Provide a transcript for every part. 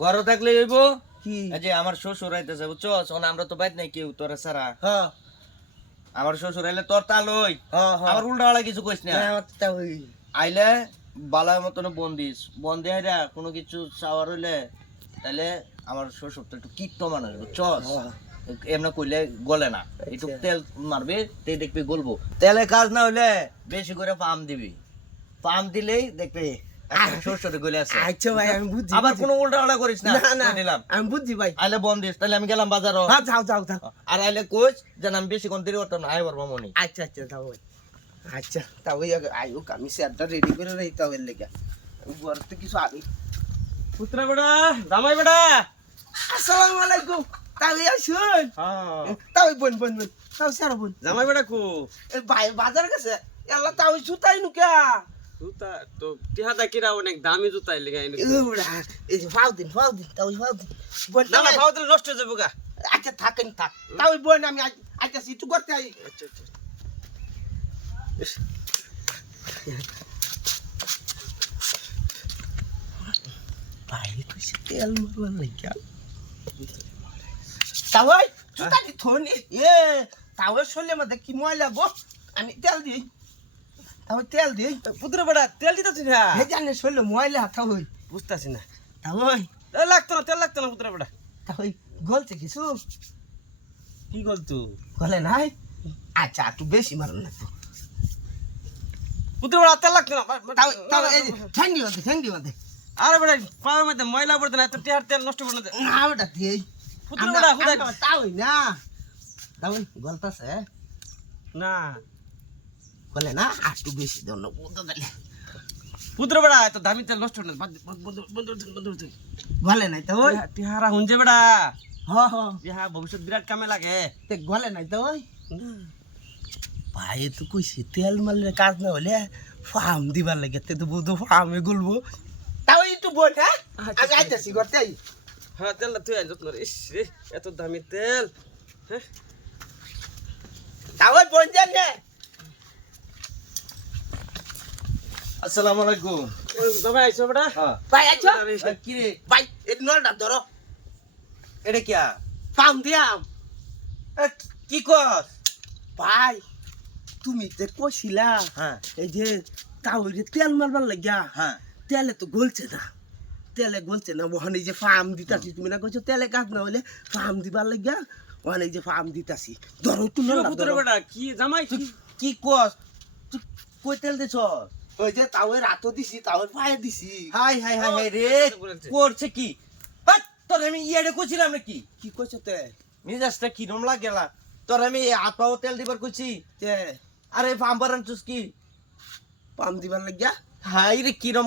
ঘরে থাকলে হইব কি এই যে আমার শ্বশুর আইতেছে বুঝছো শোন আমরা তো বাইত নাই কেউ তোরা সারা হ্যাঁ আমার শ্বশুর আইলে তোর তালই হ্যাঁ আমার উল্টা আড়া কিছু কইস না ওই আইলে বালার মতন বন্দি হাইরা কোনো কিছু চাওয়ার হইলে তাহলে আমার শ্বশুর তো একটু কিট্ট মানুষ বুঝছো এমনা কইলে গলে না একটু তেল মারবে তে দেখবি গলবো তেলে কাজ না হইলে বেশি করে পাম দিবি পাম দিলেই দেখবি শ্বশুরে গলে আছে আচ্ছা ভাই আমি বুঝছি আবার কোনো উল্টা আড়া করিস না না না দিলাম আমি বুঝছি ভাই আইলে বন্দিস তাহলে আমি গেলাম বাজারও হ্যাঁ যাও যাও যাও আর আইলে কোচ যেন আমি বেশি কোন দেরি করতাম না আই পারবো মনে আচ্ছা আচ্ছা যাও ভাই আচ্ছা তাও আয়ুক আমি স্যারটা রেডি করে রই তাও এর লেগে ঘর থেকে কিছু আনি পুত্রা বেটা জামাই বেটা আসসালামু আলাইকুম তাহলে আসুন তাও বোন বোন বোন তাও স্যার বোন জামাই বেটা কো ভাই বাজার গেছে এলা তাও জুতাই নুকা জুতা তো টিহাদা কিরা অনেক দামি জুতা লেগে এই যে ফাউ দিন তাও ফাউ দিন বোন না না ফাও দিলে নষ্ট হয়ে যাবে গা আচ্ছা থাকেন থাক তাও বোন আমি আচ্ছা একটু করতে আই আচ্ছা আচ্ছা ভাই কইছে তেল মারবার লাগিয়া তাওই জুতা দি থনি তাওই শোলে মধ্যে কি ময়লা গো আমি তেল দিই তাও তেল দিই পুত্র বেটা তেল দিতেছিস না হে জানে শোলে ময়লা তাওই বুঝতাছি না তাওই তেল লাগতো না পুত্র বেটা তাওই গলছে কিছু কি কর তুই গলে নাই আচ্ছা একটু বেশি মারুন না তো পুত্র বেটা তেল লাগতো না তাও তাও এই ঠ্যাঙ্গি মধ্যে আরে বেটা পাওয়ার মধ্যে ময়লা পড়তে না তো টিহার তেল নষ্ট করে না না ওটা দিই পুত্র বেটা হুদাই তাওই না তাওই গলতাছে না গলে না একটু বেশি দাও না বুঝতে দিলে পুত্র বেটা এত দামি তেল নষ্ট করে না বন্ধ গলে নাই তো ওই টিহারা হুনজে বেটা হ হ বিহা ভবিষ্যৎ বিরাট কামে লাগে তে গলে নাই তো ওই ভাই তো কইছি তেল মারলে কাজ না হলে ফার্ম দিবার লাগে তে তো বুঝো ফার্মে গুলবো তাও একটু বোন হ্যাঁ আমি আইতাছি করতে হ্যাঁ তেলটা তুই যত্ন রে ইস রে এত দামি তেল হ্যাঁ তাও বোন জানে আসসালামু আলাইকুম জামাই আইছো বেটা হ্যাঁ ভাই আইছো কি রে ভাই এই নলটা ধরো এটা কিয়া ফার্ম দিয়াম কি কস ভাই তুমি যে কইছিলা হ্যাঁ এই যে তাও যে তেল মারবার লাগিয়া হ্যাঁ তেলে তো গলছে না তেলে গলছে না ওখানে যে ফার্ম দিতাছি তুমি না কইছো তেলে কাজ না হলে ফার্ম দিবার লাগিয়া ওখানে যে ফার্ম দিতাছি ধরো তুমি পুত্র বেটা কি জামাই কি কস তুই কই তেল দিছ ওই যে তাওয়ের রাতও দিছি তাওয়ের পায়ে দিছি হাই হাই হাই হাই রে করছে কি হাট তোর আমি ইয়েডে কইছিলাম নাকি কি কইছো তে মিজাজটা কিরম লাগেলা তোর আমি হাত পাও তেল দিবার কইছি তে আরে পাম্পার আনছুস কি পাম দিবার লাগিয়া হাই রে কিরম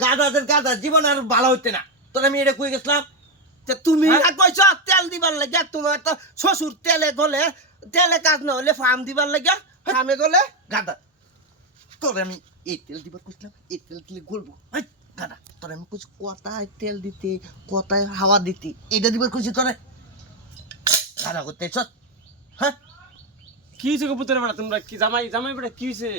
গাদাদের গাদা জীবন আর ভালো হইতে না তোর আমি এটা কই গেছিলাম তে তুমি না কইছো তেল দিবার লাগিয়া তোমার তো শ্বশুর তেলে গলে তেলে কাজ না হলে ফার্ম দিবার লাগিয়া ফার্মে গলে গাদা তোর আমি এই তেল দিবার কইছিলাম এই তেল দিলে গলবো হাই গাদা তোর আমি কইছি কথায় তেল দিতে কথায় হাওয়া দিতে এটা দিবার কইছি তোরে গাদা করতে চল হ্যাঁ কি হইছে গো পুত্র বেটা তোমরা কি জামাই বেটা কি হইছে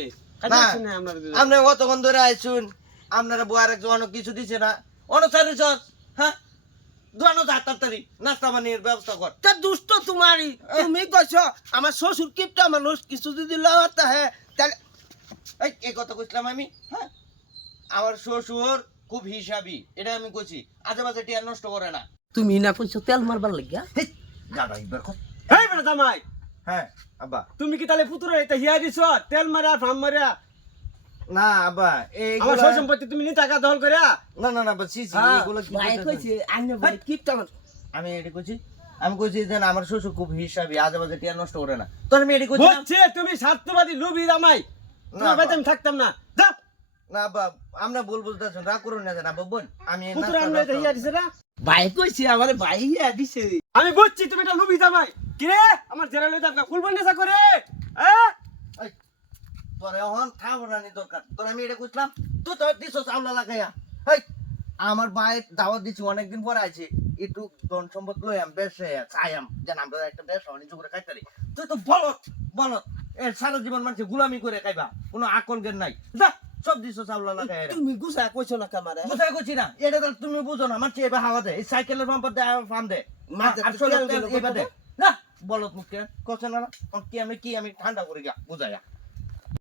কাজে আসছে না আমরা আমরা কতক্ষণ ধরে আইছুন আপনারা বউ আরেক অনেক কিছু দিছে না অনুসারে চল হ্যাঁ দোয়ানো যা তাড়াতাড়ি নাস্তা বানিয়ে ব্যবস্থা কর তা দুষ্ট তোমারই তুমি কইছো আমার শ্বশুর কিপটা মানুষ কিছু যদি লওয়াতে হ্যাঁ তাহলে এই কথা কইছিলাম আমি হ্যাঁ আমার শ্বশুর খুব হিসাবি এটা আমি কইছি আজেবাজে টিয়া নষ্ট করে না তুমি না কইছো তেল মারবার লাগিয়া গাদা ইবার কর এই বেটা জামাই হ্যাঁ আব্বা তুমি কি তাহলে পুত্র এটা হিয়া দিছো তেল মারা ফার্ম মারা না আব্বা আমার সব সম্পত্তি তুমি নি টাকা দখল করে না না না বাসি এগুলো কি ভাই কইছে আন্নে বলে কিপটা মানুষ আমি এটা কইছি আমি কইছি যে না, আমার শ্বশুর খুব হিসাবি আজেবাজে টিয়া নষ্ট করে না তোর আমি এটা কইছি বুঝছি তুমি স্বার্থবাদী লোভী জামাই তোমার বাড়িতে আমি থাকতাম না যা না আব্বা আমরা বল বুঝতেছেন রাগ করুন না জান আব্বা বোন আমি পুত্র আমরা এটা হিয়া দিছে না ভাই কইছে আমারে ভাই ইয়া দিছে আমি বুঝছি তুমি এটা লোভী জামাই কি রে আমার জেরা লইতে আপকা ফুল বন্দেসা করে হ্যাঁ তোর এখন খাবরানি দরকার তোর আমি এটা কইছিলাম তুই তো দিছ চাউলা লাগাইয়া হেই আমার ভাইয়ের দাওয়াত দিছি অনেকদিন পরে আছে একটু ধন সম্পদ লইয়াম বেশে চাইয়াম যেন আমরা একটা ব্যবসা বাণিজ্য করে খাইতে পারি তুই তো বলত এ সারা জীবন মানুষ গুলামি করে খাইবা কোনো আকল জ্ঞান নাই যা সব দিছো চাউলা লাগাই হেরা তুমি গুছা কইছো না কামারে বুঝাই করছি না এটা তো তুমি বুঝো না আমার চেয়ে এবার হাওয়া দে এই সাইকেলের পাম্পার দে ফার্ম দে মাঝে আসলে তেল দিলো এবার দে না বলত মুখে কথা না কি আমি ঠান্ডা করে গা বুঝাইয়া